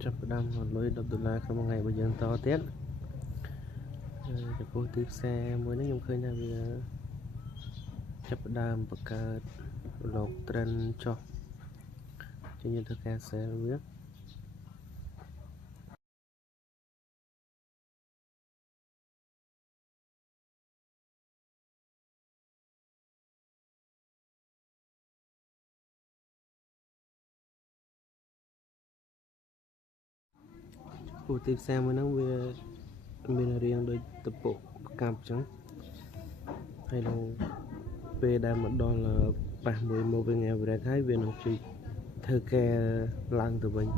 Chấp đâm một lối đập đột la không một ngày bây giờ to tiết cái phố tiếp xe mới nó nhung khơi là vì chấp đâm bậc lột trend cho như thực ca sẽ biết phố tiếp xe mới nó về mình riêng đôi tập bộ cặp trắng hay là về đàm một đòn là 31 bên nghèo về thái về nó chỉ thơ ke lăng từ mình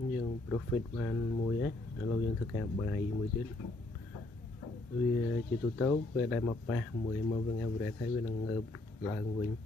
nhưng profit ban mùi ấy lâu dân thực cả bài mùi tiết vì chỉ tụ tấu về đây mà 30 mà bên nghèo về thái về nó ngợp lăng mình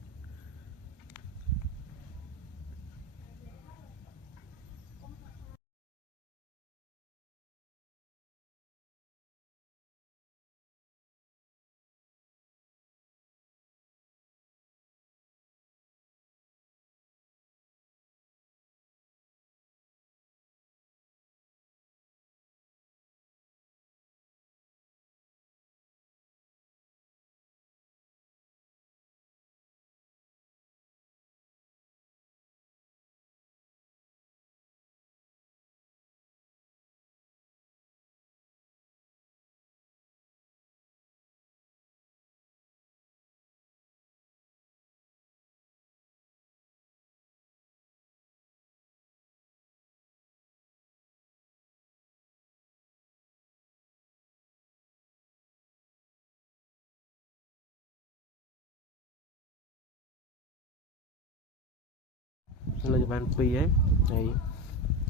là ban pi ấy này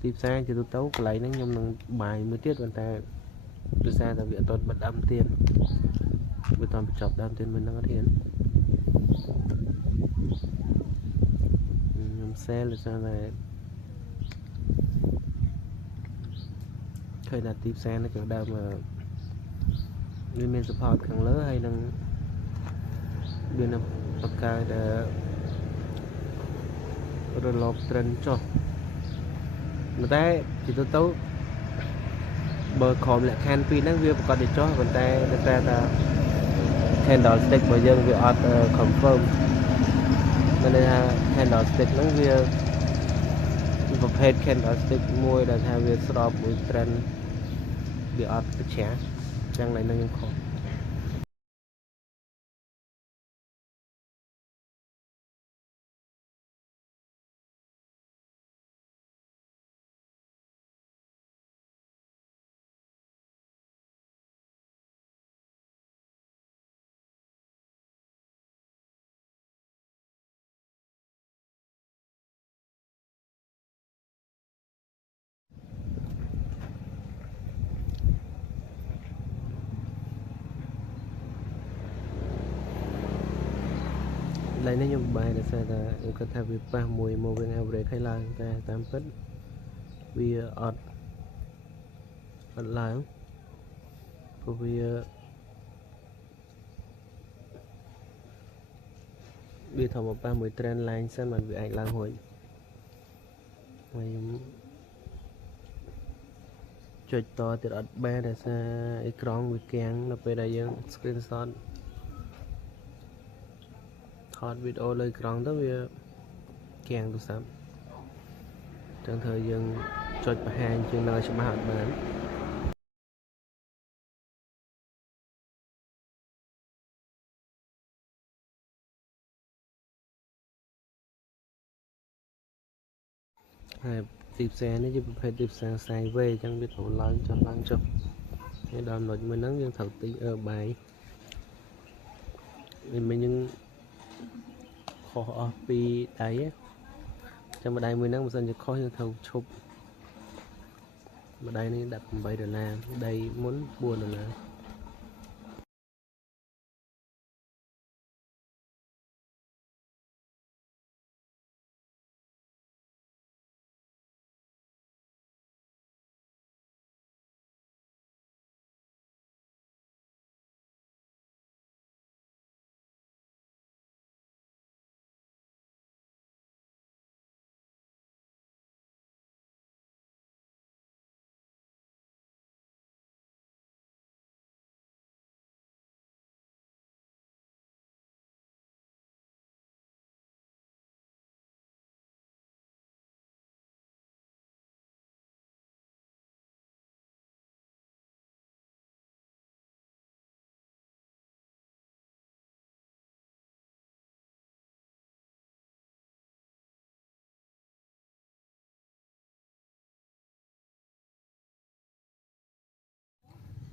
tiếp sang thì tôi tấu lại nó nhung bằng bài mới tiết người ta đưa ra là viện toàn bật âm tiền với toàn chọc âm tiền mình đang có tiền xe là sao này thời là tiếp xe nó kiểu đâu mà nguyên men support càng lớn hay đang bên là bậc cao để rồi lọp trend cho người ta chỉ tôi tấu bờ khom lại khen pin năng viên còn để cho người ta là candle stick bây giờ việc confirm nên là candle stick năng viênประเภท candle stick មួយដែលថាវាស្របមួយ trend វាអត់ប្រឆាំងចឹងឡើយនឹងខ្ញុំខំឡើយនេះខ្ញុំបាយដោយសារតែខ្ញុំគិតថាវាប៉ះមួយ moving average ឲ្យឡើងតែតាមពិតវាអត់ឡើងព្រោះវាធម្មតាប៉ះមួយ trend line សិនបានវាអាចឡើងរួចហើយខ្ញុំចុចតទៀតអត់បានដោយសារអេក្រង់វាគាំងនៅពេលដែលយើង screenshot ថតវីដេអូលើអេក្រង់ទៅវាគាំងទូរស័ព្ទចឹងធ្វើយើងចុចបង្ហាញជាងនៅច្បាស់អត់បានហើយទីផ្សារនេះជាប្រភេទទីផ្សារ sideways ចឹងវាត្រូវឡើងចុះហើយដល់ចំណុចមួយហ្នឹងយើងត្រូវទិញបាយមិញយើងខុសអស់ពីដៃចាំម្ដាយមួយហ្នឹងបើសិនជាខុសយើងត្រូវឈប់ម្ដាយនេះ$18ដៃមុន$4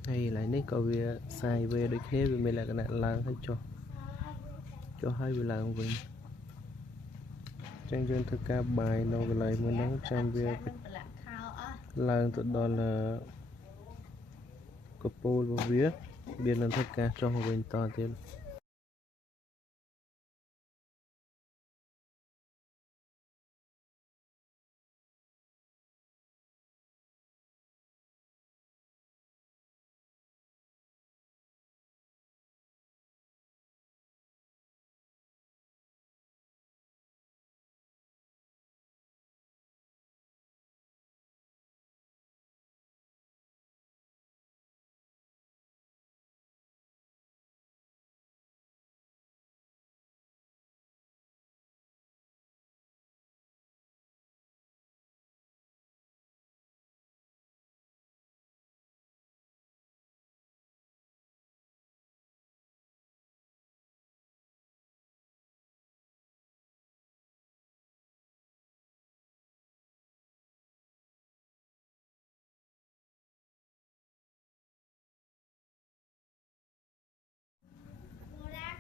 hay lại nấy có việc sai về đôi khi vì mình là cái nạn lang hết cho hai vì lang mình trang dân thực ca bài nó lại mới nắng trong việc lang tụi đó là couple và vía biên là thực ca cho họ mình to thêm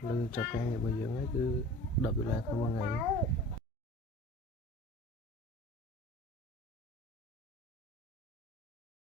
lưng chọc cái ngày bây giờ ấy cứ đập lại không một ngày